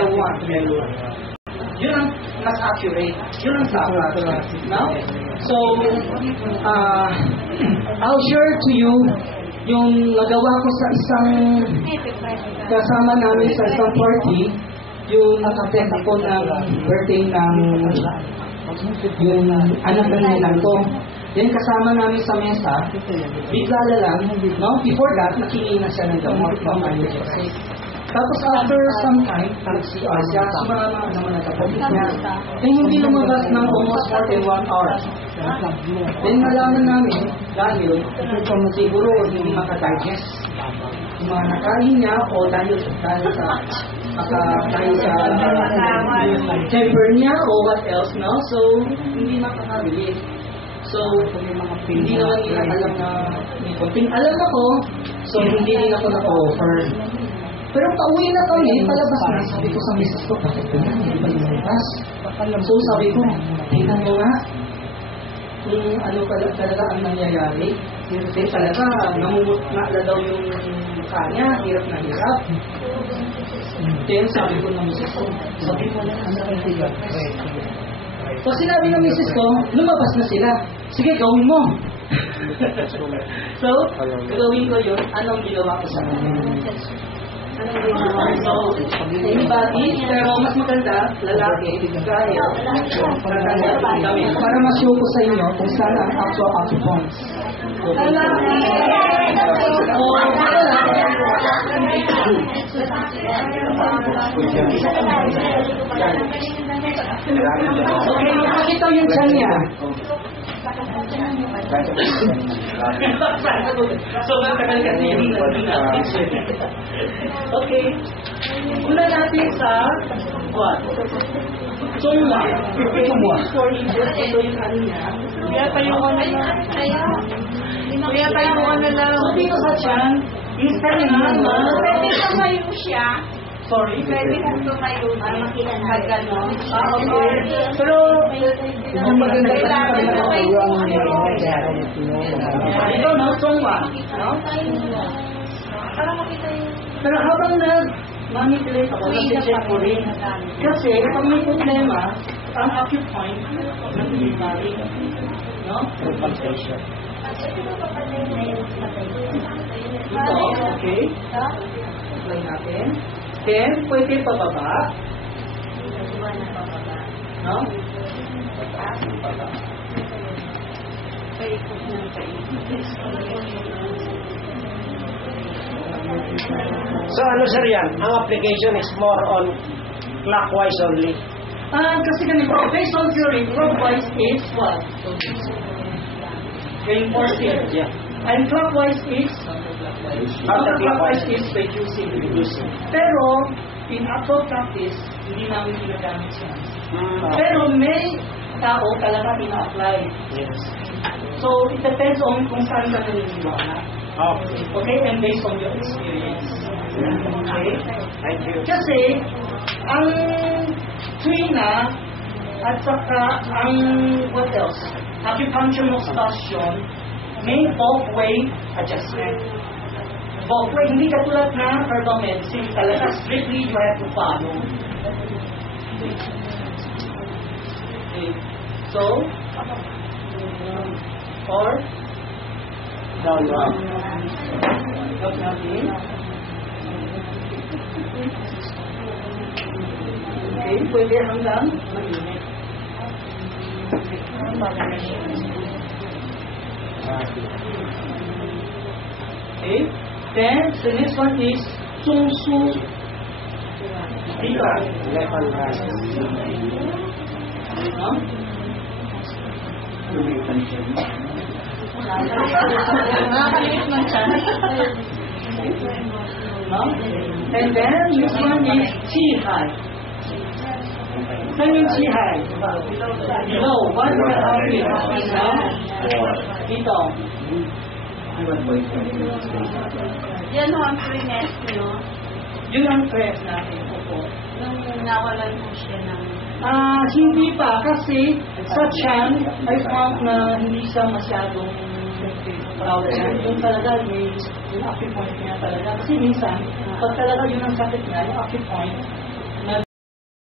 L1. Yun ang mas accurate. Yun ang dapat. No? So, I'll share to you yung nagawa ko sa isang kasama namin sa isang party, yung nakatet ako ng birthday ng yung anak ng nilang ko. Then kasama namin sa mesa, bigla na lang, no? Before that, nakinig na siya ng gamot from IUSA. Tapos after some time, nag-CR siya, sumama naman nagkapatid niya. Then hindi lumabas ng almost more than 1 hour. Then nalaman namin, dahil siguro hindi makadigest yung mga nakain niya o dahil sa temper niya o what else, no? So, hindi makakabili. So, hindi naman nila alam na may konting alam ako, so hindi nila ako naka-offer. Pero pauwi na kami, palabas na, sabi ko sa misis ko, bakit ba yan? Hindi ba lumabas? So sabi ko, tingnan mo nga, kung ano talaga ang nangyayari. Kasi talaga, namumutna na daw yung mukha niya, hirap na hirap. Then sabi ko ng misis ko, sabi mo na, ano ang tigas? So sinabi ng misis ko, lumabas na sila. Sige, gawin mo. So, gawin ko yun. Anong ginawa ko sa kanya? So, anybody, pero mas maganda, lalaki, gaya, para ma-show ko sa inyo kung saan ang actual points. Lalaki! Okay, makikita yung tiyan niya. Okay. Una natin sa what? Sungwa. Ito yung kanina. Kaya tayo ko na lang. Kaya tayo ko na lang. So dito sa tiyan, yung kanina, pwede tumayo siya. sorry. Pwede kung tumayo na makita na gano'n. Okay. Pero, ang maganda pa rin Kailangan tumayo ang ito, no? Sungwa. No? Para makita yung... Pero habang manipulate ako, nasi-check ko rin. Kasi, pag may problema, ang acute point, nag-iibari. No? Ito, okay. Apply natin. Then, pwede pababa. No? Pababa. So ano sir yan? Ang application is more on clockwise only. Kasi ganito, based on theory, clockwise is what? Going here. Yeah. And clockwise is? Counterclockwise is reducing. Pero, in actual practice, hindi namin ginagamit siya. Pero may tao talaga pina-apply. Yes. So, it depends on kung saan ka naniniwala. Okay. Okay? And based on your experience. Okay? Thank you. Kasi, ang tuwina at saka ang what else? Acupuncture station may both way adjustment. Both way, hindi katulad na herbal medicine. Talaga strictly you have to follow. Okay. So, or Down. Huwag natin. Okay, pwede hanggang mainit. Okay, then the next one is Sungsu. Dito. Nakakaliit man siya. And then this one is Qihai. Saan yung Qihai? Below. What will happen? Dito. Yan ho ang pre-nest nyo. Yun ang press natin. Opo. Nung nawalan po siya ng... Hindi pa. Kasi sa tiyan, I found na hindi siya masyadong crowded. Yung talaga, yung acute point niya talaga. Kasi minsan, pag talaga yun ang sakit niya, yung acute point,